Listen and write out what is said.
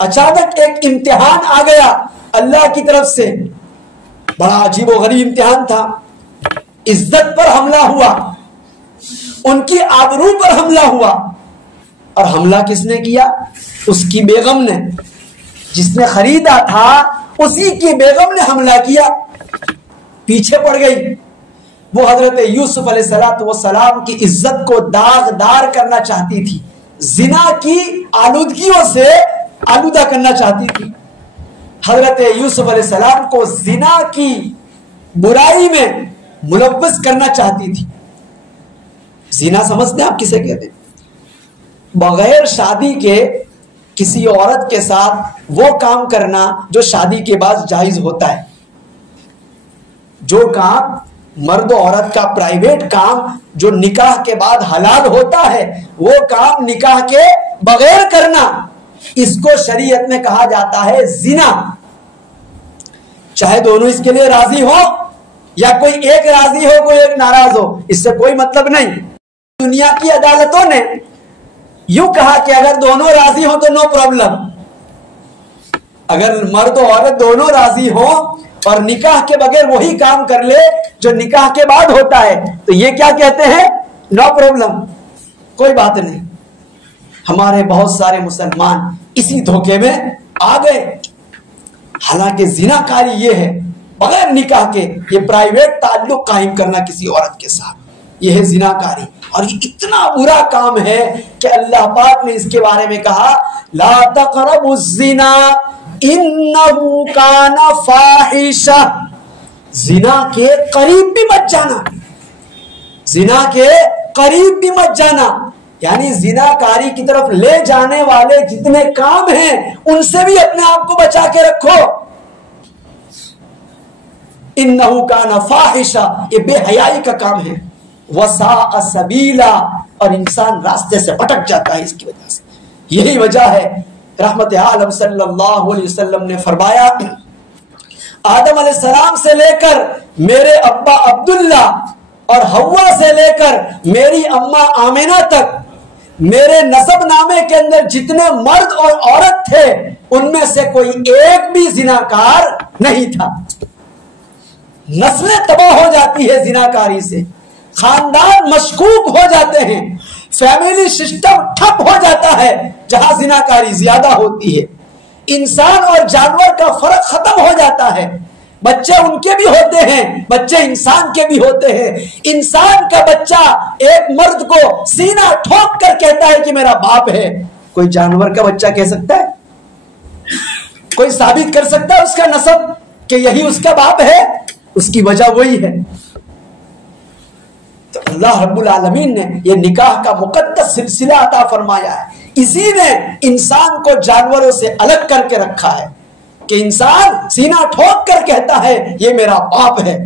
اچانک ایک امتحان آ گیا اللہ کی طرف سے، بڑا عجیب و غریب امتحان تھا. عزت پر حملہ ہوا، ان کی آبرو پر حملہ ہوا. اور حملہ کس نے کیا؟ اس کی بیگم نے. جس نے خریدا تھا اسی کی بیگم نے حملہ کیا. پیچھے پڑ گئی. وہ حضرت یوسف علیہ السلام کی عزت کو داغدار کرنا چاہتی تھی، زنا کی آلودگیوں سے آلودہ کرنا چاہتی تھی. حضرت یوسف علیہ السلام کو زنا کی برائی میں ملوث کرنا چاہتی تھی. زنا سمجھتے ہیں آپ کسے کہتے ہیں؟ بغیر شادی کے کسی عورت کے ساتھ وہ کام کرنا جو شادی کے بعد جائز ہوتا ہے. جو کام مرد و عورت کا پرائیویٹ کام جو نکاح کے بعد حلال ہوتا ہے، وہ کام نکاح کے بغیر کرنا، اس کو شریعت میں کہا جاتا ہے زنا. چاہے دونوں اس کے لیے راضی ہو یا کوئی ایک راضی ہو کوئی ایک ناراض ہو، اس سے کوئی مطلب نہیں. دنیا کی عدالتوں نے یوں کہا کہ اگر دونوں راضی ہوں تو نو پرابلم. اگر مرد و عورت دونوں راضی ہوں اور نکاح کے بغیر وہی کام کر لے جو نکاح کے بعد ہوتا ہے تو یہ کیا کہتے ہیں؟ نو پرابلم، کوئی بات نہیں. ہمارے بہت سارے مسلمان اسی دھوکے میں آ گئے. حالانکہ زناکاری یہ ہے بغیر نکاح کے یہ پرائیویٹ تعلق قائم کرنا کسی عورت کے ساتھ، یہ ہے زناکاری. اور یہ اتنا برا کام ہے کہ اللہ پاک نے اس کے بارے میں کہا لا تقربوا الزنا انہو کان فاحشہ. زنا کے قریب بھی مت جانا، زنا کے قریب بھی مت جانا. یعنی زناکاری کی طرف لے جانے والے جتنے کام ہیں ان سے بھی اپنے آپ کو بچا کے رکھو. انہو کان فاحشہ، یہ بے حیائی کا کام ہے. وساء سبیلا، اور انسان راستے سے بھٹک جاتا ہے اس کی وجہ سے. یہی وجہ ہے رحمت عالم صلی اللہ علیہ وسلم نے فرمایا آدم علیہ السلام سے لے کر میرے ابا عبداللہ اور حوا سے لے کر میری اماں آمینہ تک میرے نسب نامے کے اندر جتنے مرد اور عورت تھے ان میں سے کوئی ایک بھی زناکار نہیں تھا. نسلیں تباہ ہو جاتی ہے زناکاری سے، خاندان مشکوک ہو جاتے ہیں، فیملی سسٹم ٹھپ ہو جاتا ہے جہاں زناکاری زیادہ ہوتی ہے. انسان اور جانور کا فرق ختم ہو جاتا ہے. بچے ان کے بھی ہوتے ہیں، بچے انسان کے بھی ہوتے ہیں. انسان کا بچہ ایک مرد کو سینہ ٹھوک کر کہتا ہے کہ میرا باپ ہے. کوئی جانور کا بچہ کہہ سکتا ہے؟ کوئی ثابت کر سکتا ہے اس کا نسب کہ یہی اس کا باپ ہے؟ اس کی وجہ وہی ہے. تو اللہ رب العالمین نے یہ نکاح کا مقدس سلسلہ عطا فرمایا ہے. اسی نے انسان کو جانوروں سے الگ کر کے رکھا ہے کہ انسان سینہ ٹھوک کر کہتا ہے یہ میرا باپ ہے.